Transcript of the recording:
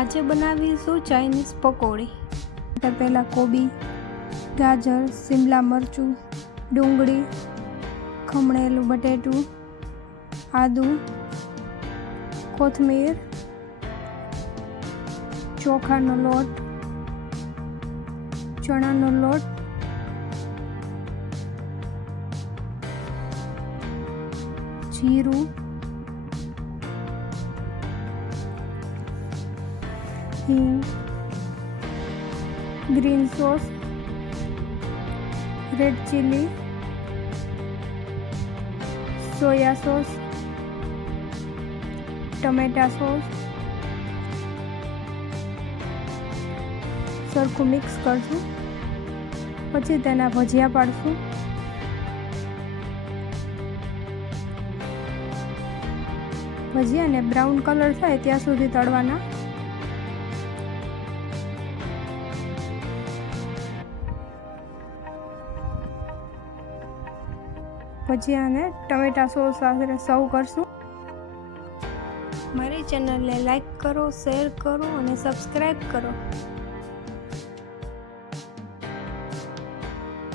આજે બનાવીશું ચાઇનીઝ પકોડી। પહેલાં કોબી, ગાજર, શિમલા મરચું, ડુંગળી, ખમણેલું બટેટું, આદું, કોથમીર, ચોખાનો લોટ, ચણાનો લોટ, જીરું, હિંગ, green sauce, red chilli, soya sauce, ટમેટા સોસ સરખું મિક્સ કરશું। પછી તેના ભજીયા પાડશું। ભજીયાને બ્રાઉન કલર થાય ત્યાં સુધી તળવાના। ભજીયાને ટમેટા સોસ સાથે સર્વ કરશું। મારી ચેનલને લાઈક કરો, શેર કરો અને સબસ્ક્રાઈબ કરો।